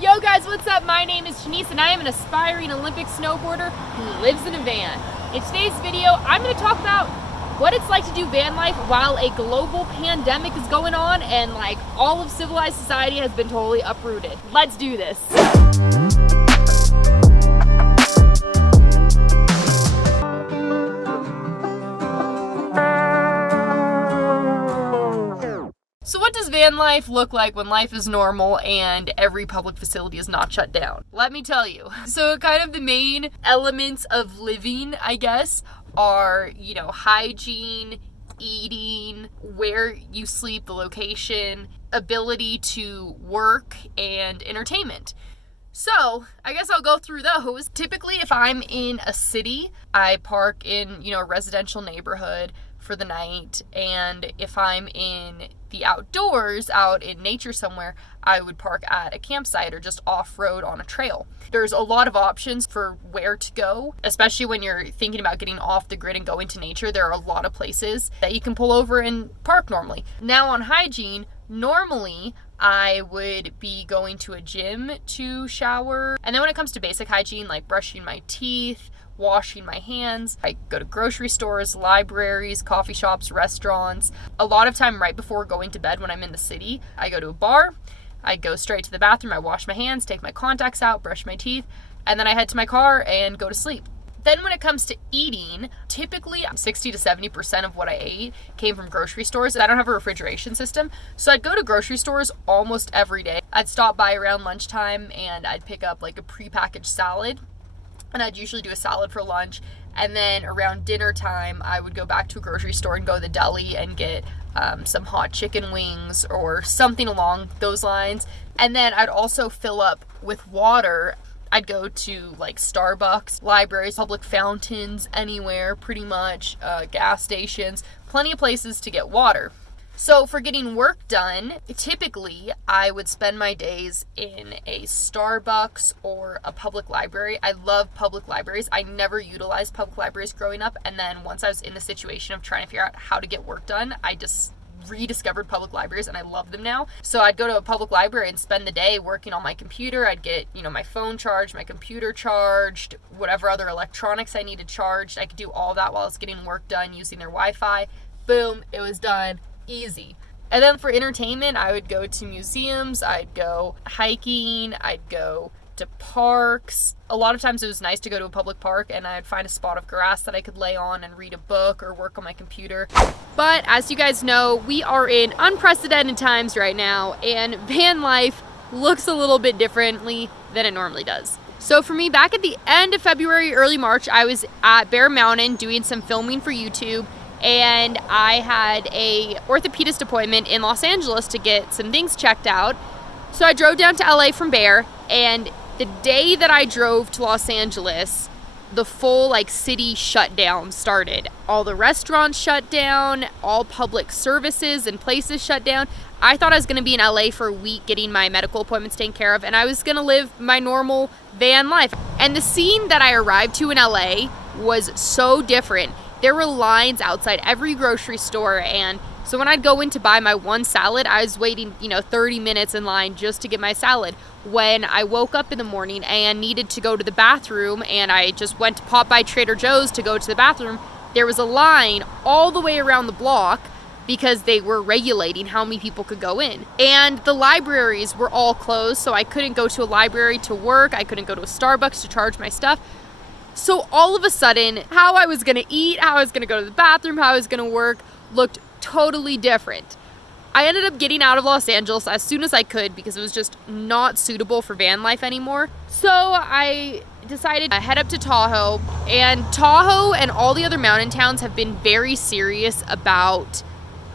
Yo guys, what's up? My name is Jenise and I am an aspiring Olympic snowboarder who lives in a van. In today's video, I'm going to talk about what it's like to do van life while a global pandemic is going on and like all of civilized society has been totally uprooted. Let's do this. So what does van life look like when life is normal and every public facility is not shut down? Let me tell you. So kind of the main elements of living, I guess, are, hygiene, eating, where you sleep, the location, ability to work, and entertainment. So, I guess I'll go through those. Typically, if I'm in a city, I park in, a residential neighborhood for the night, and if I'm in the outdoors, out in nature somewhere, I would park at a campsite or just off-road on a trail. There's a lot of options for where to go, especially when you're thinking about getting off the grid and going to nature. There are a lot of places that you can pull over and park normally. Now on hygiene, normally I would be going to a gym to shower. And then when it comes to basic hygiene, like brushing my teeth, washing my hands, I go to grocery stores, libraries, coffee shops, restaurants. A lot of time right before going to bed when I'm in the city, I go to a bar, I go straight to the bathroom, I wash my hands, take my contacts out, brush my teeth, and then I head to my car and go to sleep. Then when it comes to eating, typically 60 to 70% of what I ate came from grocery stores. I don't have a refrigeration system, so I'd go to grocery stores almost every day. I'd stop by around lunchtime and I'd pick up like a prepackaged salad, and I'd usually do a salad for lunch. And then around dinner time, I would go back to a grocery store and go to the deli and get some hot chicken wings or something along those lines. And then I'd also fill up with water. I'd go to like Starbucks, libraries, public fountains, anywhere pretty much, gas stations, plenty of places to get water. So for getting work done, typically I would spend my days in a Starbucks or a public library. I love public libraries. I never utilized public libraries growing up, and then once I was in the situation of trying to figure out how to get work done, I just rediscovered public libraries and I love them now. So I'd go to a public library and spend the day working on my computer. I'd get, my phone charged, my computer charged, whatever other electronics I needed charged. I could do all that while I was getting work done using their Wi-Fi. Boom, it was done. Easy. And then for entertainment, I would go to museums, I'd go hiking, I'd go to parks. A lot of times it was nice to go to a public park and I'd find a spot of grass that I could lay on and read a book or work on my computer. But as you guys know, we are in unprecedented times right now, and van life looks a little bit differently than it normally does. So for me, back at the end of February, early March, I was at Bear Mountain doing some filming for YouTube, and I had a orthopedist appointment in Los Angeles to get some things checked out. So I drove down to LA from Bear, and the day that I drove to Los Angeles, the full city shutdown started. All the restaurants shut down, all public services and places shut down. I thought I was gonna be in LA for a week getting my medical appointments taken care of, and I was gonna live my normal van life. And the scene that I arrived to in LA was so different. There were lines outside every grocery store, and so when I'd go in to buy my one salad, I was waiting, 30 minutes in line just to get my salad. When I woke up in the morning and needed to go to the bathroom, and I just went to pop by Trader Joe's to go to the bathroom, there was a line all the way around the block because they were regulating how many people could go in. And the libraries were all closed, so I couldn't go to a library to work, I couldn't go to a Starbucks to charge my stuff. So all of a sudden, how I was gonna eat, how I was gonna go to the bathroom, how I was gonna work looked totally different. I ended up getting out of Los Angeles as soon as I could because it was just not suitable for van life anymore. So I decided to head up to Tahoe, and Tahoe and all the other mountain towns have been very serious about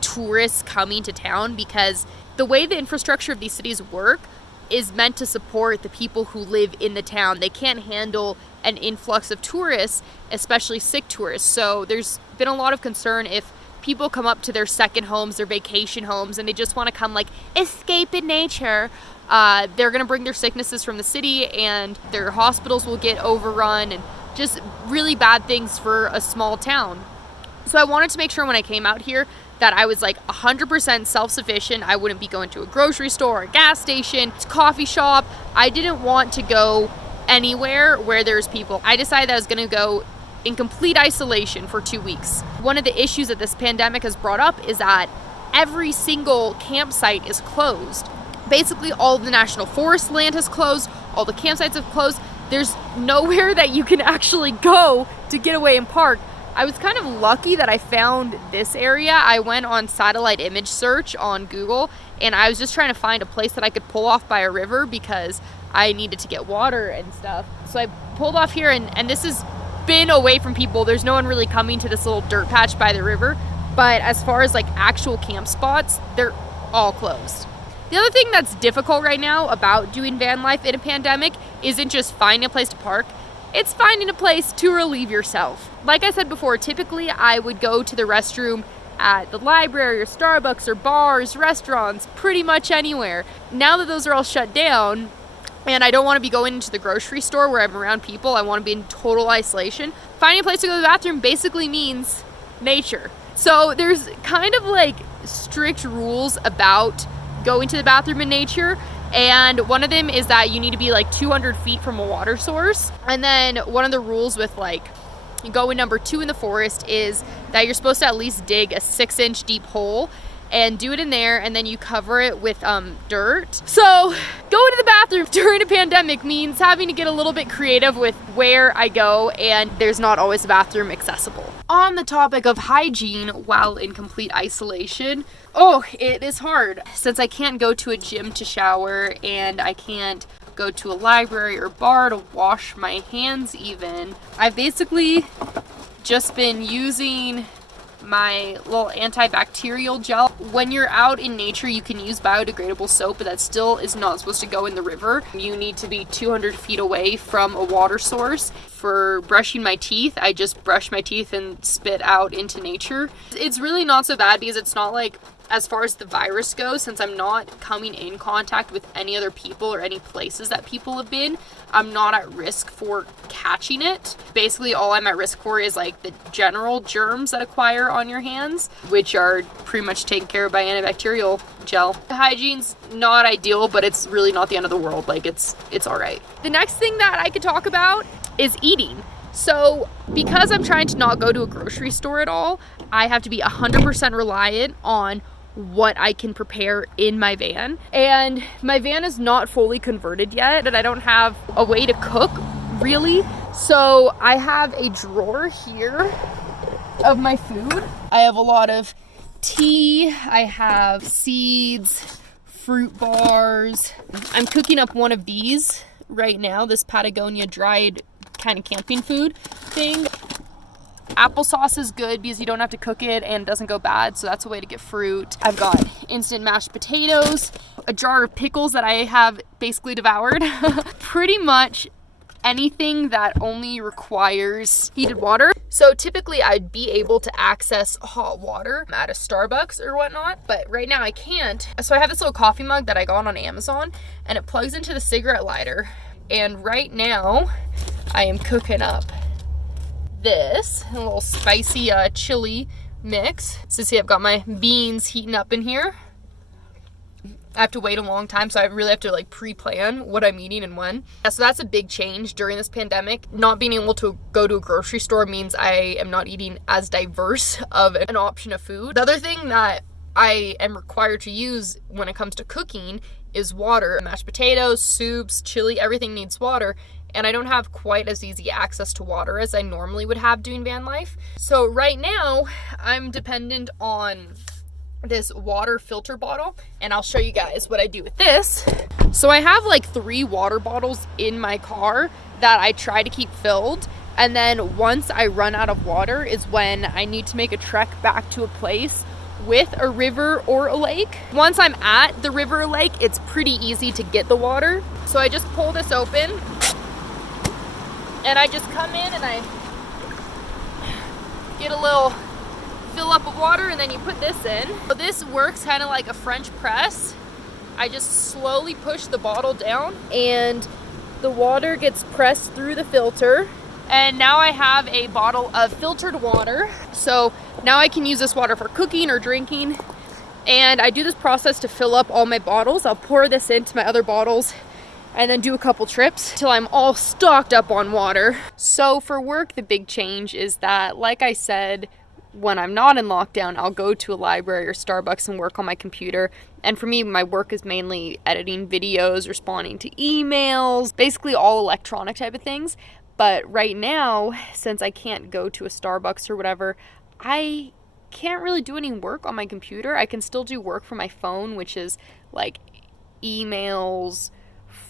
tourists coming to town because the way the infrastructure of these cities work is meant to support the people who live in the town. They can't handle an influx of tourists, especially sick tourists. So there's been a lot of concern if people come up to their second homes, their vacation homes, and they just want to come escape in nature. They're going to bring their sicknesses from the city, and their hospitals will get overrun, and just really bad things for a small town. So I wanted to make sure when I came out here that I was like 100% self-sufficient. I wouldn't be going to a grocery store, a gas station, a coffee shop. I didn't want to go anywhere where there's people. I decided that I was going to go in complete isolation for 2 weeks. One of the issues that this pandemic has brought up is that every single campsite is closed. Basically, all of the national forest land has closed, all the campsites have closed. There's nowhere that you can actually go to get away and park. I was kind of lucky that I found this area. I went on satellite image search on Google, and I was just trying to find a place that I could pull off by a river because I needed to get water and stuff. So I pulled off here, and this has been away from people. There's no one really coming to this little dirt patch by the river. But as far as like actual camp spots, they're all closed. The other thing that's difficult right now about doing van life in a pandemic isn't just finding a place to park, it's finding a place to relieve yourself. Like I said before, typically I would go to the restroom at the library or Starbucks or bars, restaurants, pretty much anywhere. Now that those are all shut down, and I don't want to be going into the grocery store where I'm around people, I want to be in total isolation, finding a place to go to the bathroom basically means nature. So there's kind of like strict rules about going to the bathroom in nature, and one of them is that you need to be like 200 feet from a water source. And then one of the rules with like going number 2 in the forest is that you're supposed to at least dig a 6-inch deep hole and do it in there, and then you cover it with dirt. So going to the bathroom during a pandemic means having to get a little bit creative with where I go, and there's not always a bathroom accessible. On the topic of hygiene while in complete isolation, it is hard since I can't go to a gym to shower, and I can't go to a library or bar to wash my hands even. I've basically just been using my little antibacterial gel. When you're out in nature, you can use biodegradable soap, but that still is not supposed to go in the river. You need to be 200 feet away from a water source. For brushing my teeth, I just brush my teeth and spit out into nature. It's really not so bad because it's not like, as far as the virus goes, since I'm not coming in contact with any other people or any places that people have been, I'm not at risk for catching it. Basically, all I'm at risk for is like the general germs that acquire on your hands, which are pretty much taken care of by antibacterial gel. Hygiene's not ideal, but it's really not the end of the world. Like it's all right. The next thing that I could talk about is eating. So because I'm trying to not go to a grocery store at all, I have to be 100% reliant on what I can prepare in my van. And my van is not fully converted yet, and I don't have a way to cook really. So I have a drawer here of my food. I have a lot of tea, I have seeds, fruit bars. I'm cooking up one of these right now, this Patagonia dried kind of camping food thing. Applesauce is good because you don't have to cook it and it doesn't go bad, so that's a way to get fruit. I've got instant mashed potatoes, a jar of pickles that I have basically devoured. Pretty much anything that only requires heated water. So typically I'd be able to access hot water at a Starbucks or whatnot, but right now I can't. So I have this little coffee mug that I got on Amazon, and it plugs into the cigarette lighter. And right now I am cooking up this, a little spicy chili mix. So see, I've got my beans heating up in here. I have to wait a long time, so I really have to like pre-plan what I'm eating and when. So that's a big change during this pandemic. Not being able to go to a grocery store means I am not eating as diverse of an option of food. The other thing that I am required to use when it comes to cooking is water. Mashed potatoes, soups, chili, everything needs water. And I don't have quite as easy access to water as I normally would have doing van life. So right now, I'm dependent on this water filter bottle, and I'll show you guys what I do with this. So I have like 3 water bottles in my car that I try to keep filled, and then once I run out of water is when I need to make a trek back to a place with a river or a lake. Once I'm at the river or lake, it's pretty easy to get the water. So I just pull this open, and I just come in and I get a little fill up of water, and then you put this in. So this works kind of like a French press. I just slowly push the bottle down and the water gets pressed through the filter, And now I have a bottle of filtered water. So now I can use this water for cooking or drinking. And I do this process to fill up all my bottles. I'll pour this into my other bottles and then do a couple trips till I'm all stocked up on water. So for work, the big change is that, like I said, when I'm not in lockdown, I'll go to a library or Starbucks and work on my computer. And for me, my work is mainly editing videos, responding to emails, basically all electronic type of things. But right now, since I can't go to a Starbucks or whatever, I can't really do any work on my computer. I can still do work from my phone, which is like emails,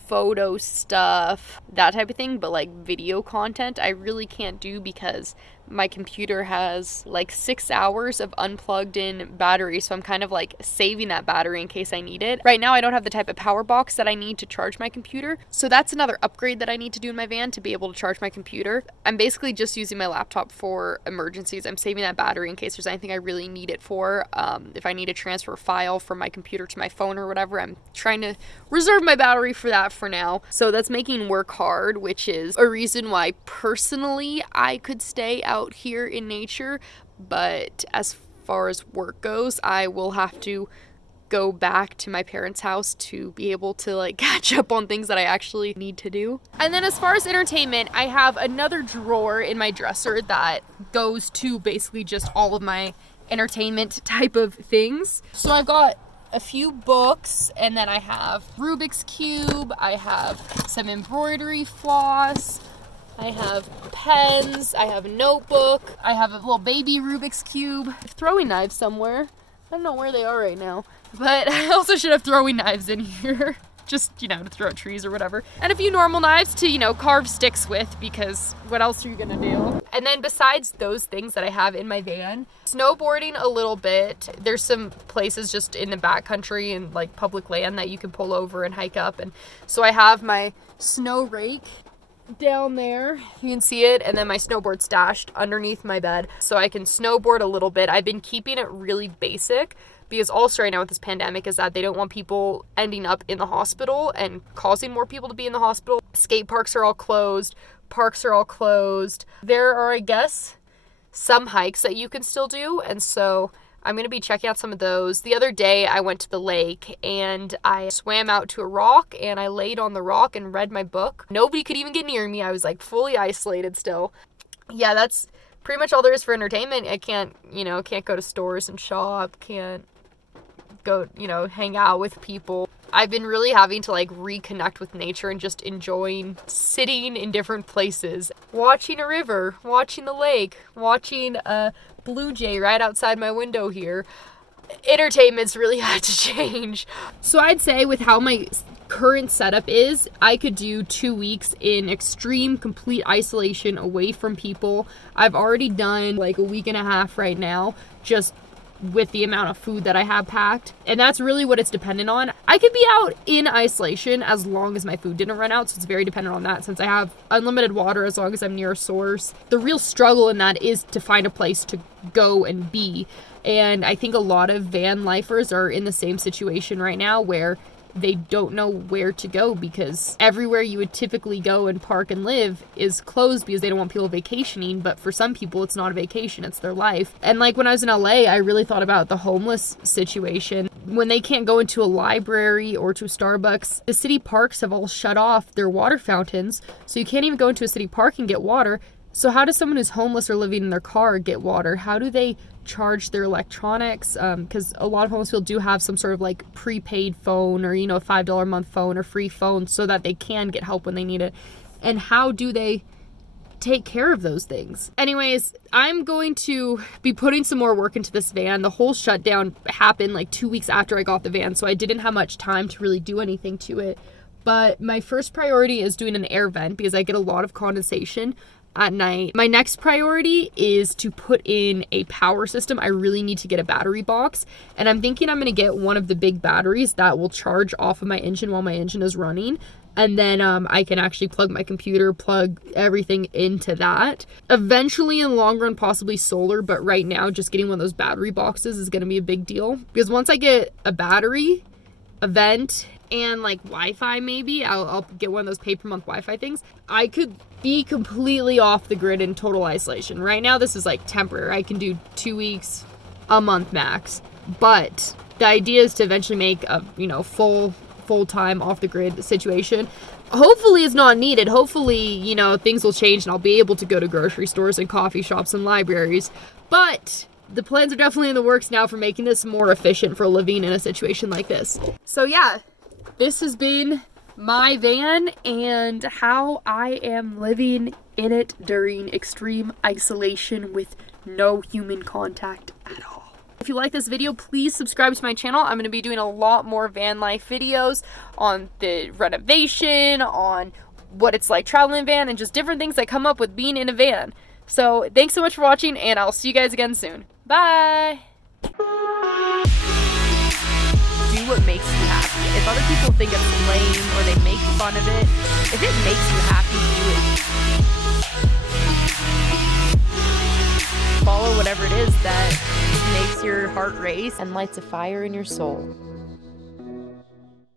photo stuff, that type of thing, but like video content I really can't do because my computer has like 6 hours of unplugged in battery, so I'm kind of like saving that battery in case I need it. Right now I don't have the type of power box that I need to charge my computer, so that's another upgrade that I need to do in my van to be able to charge my computer. I'm basically just using my laptop for emergencies. I'm saving that battery in case there's anything I really need it for. If I need to transfer a file from my computer to my phone or whatever, I'm trying to reserve my battery for that for now. So that's making work hard, which is a reason why personally I could stay out here in nature, but as far as work goes, I will have to go back to my parents' house to be able to like catch up on things that I actually need to do. And then as far as entertainment, I have another drawer in my dresser that goes to basically just all of my entertainment type of things. So I got a few books, and then I have Rubik's Cube, I have some embroidery floss, I have pens, I have a notebook, I have a little baby Rubik's Cube, throwing knives somewhere. I don't know where they are right now, but I also should have throwing knives in here. Just, to throw at trees or whatever. And a few normal knives to, carve sticks with, because what else are you gonna do? And then besides those things that I have in my van, snowboarding a little bit. There's some places just in the backcountry and like public land that you can pull over and hike up. And so I have my snow rake down there, you can see it, and then my snowboard stashed underneath my bed so I can snowboard a little bit. I've been keeping it really basic because also right now with this pandemic is that they don't want people ending up in the hospital and causing more people to be in the hospital. Skate parks are all closed, parks are all closed. There are, I guess, some hikes that you can still do, and so I'm going to be checking out some of those. The other day I went to the lake and I swam out to a rock and I laid on the rock and read my book. Nobody could even get near me. I was like fully isolated still. Yeah, that's pretty much all there is for entertainment. I can't go to stores and shop, can't go, hang out with people. I've been really having to like reconnect with nature and just enjoying sitting in different places, watching a river, watching the lake, watching a blue jay right outside my window here. Entertainment's really had to change. So I'd say with how my current setup is, I could do 2 weeks in extreme complete isolation away from people. I've already done like a week and a half right now, just with the amount of food that I have packed. And that's really what it's dependent on. I could be out in isolation as long as my food didn't run out, so it's very dependent on that since I have unlimited water as long as I'm near a source. The real struggle in that is to find a place to go and be. And I think a lot of van lifers are in the same situation right now where they don't know where to go because everywhere you would typically go and park and live is closed because they don't want people vacationing. But for some people, it's not a vacation, it's their life. And like when I was in LA, I really thought about the homeless situation. When they can't go into a library or to Starbucks, the city parks have all shut off their water fountains. So you can't even go into a city park and get water. So how does someone who's homeless or living in their car get water? How do they charge their electronics? Because a lot of homeless people do have some sort of like prepaid phone or, a $5 a month phone or free phone so that they can get help when they need it. And how do they take care of those things? Anyways, I'm going to be putting some more work into this van. The whole shutdown happened like 2 weeks after I got the van, so I didn't have much time to really do anything to it. But my first priority is doing an air vent because I get a lot of condensation at night. My next priority is to put in a power system. I really need to get a battery box, and I'm thinking I'm going to get one of the big batteries that will charge off of my engine while my engine is running, and then I can actually plug my computer, plug everything into that. Eventually in the long run, possibly solar, but right now just getting one of those battery boxes is going to be a big deal because once I get a battery, event and like Wi-Fi, maybe I'll get one of those pay-per-month Wi-Fi things, I could be completely off the grid in total isolation. Right now this is like temporary. I can do 2 weeks, a month max, but the idea is to eventually make a, you know, full-time off the grid situation. Hopefully it's not needed. Hopefully, you know, things will change and I'll be able to go to grocery stores and coffee shops and libraries. But the plans are definitely in the works now for making this more efficient for living in a situation like this. So yeah, this has been my van and how I am living in it during extreme isolation with no human contact at all. If you like this video, please subscribe to my channel. I'm going to be doing a lot more van life videos on the renovation, on what it's like traveling in a van, and just different things that come up with being in a van. So thanks so much for watching, and I'll see you guys again soon. Bye! Do what makes you happy. If other people think it's lame or they make fun of it, if it makes you happy, do it. Follow whatever it is that makes your heart race and lights a fire in your soul.